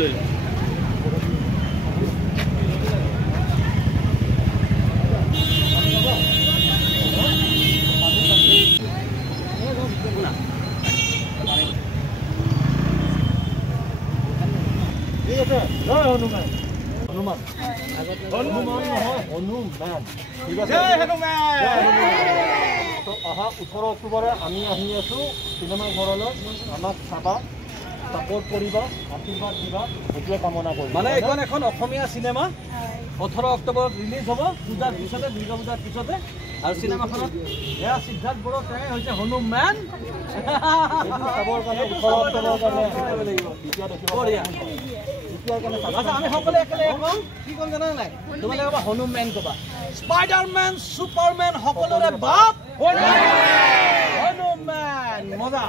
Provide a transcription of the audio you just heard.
লৈ লওঁ হনুমান হনুমান হনুমান নহয় হনুমান ঠিক আছে তো অহা 18 অক্টোবৰে আমি আহি আছো চিনেমা ঘৰলৈ আমাক চাবা সাপোৰ্ট কৰিবা আশীৰ্বাদ দিবা এটিয়ে কামনা কৰি মানে এখন এখন অসমীয়া সিনেমা 18 অক্টোবৰত ৰিলিজ হ'ব পূজাৰ পিছতে দুৰ্গা পূজাৰ পিছতে আৰু সিনেমাখনত এয়া সিদ্ধাৰ্থ বড়ো তেওঁ হৈছে হনুমান চাবৰ কাৰণে 18 অক্টোবৰ কাৰণে লাগিব এতিয়া দেখিব বঢ়িয়া এতিয়া কাৰণে আচ্ছা আমি সকলোৱে একেলগে কওঁ কি ক'ম জানা নাই তোমালোকে ক'বা হনুমান ক'বা স্পাইডাৰমেন সুপাৰমেন সকলোৰে বাপ হনুমান মজা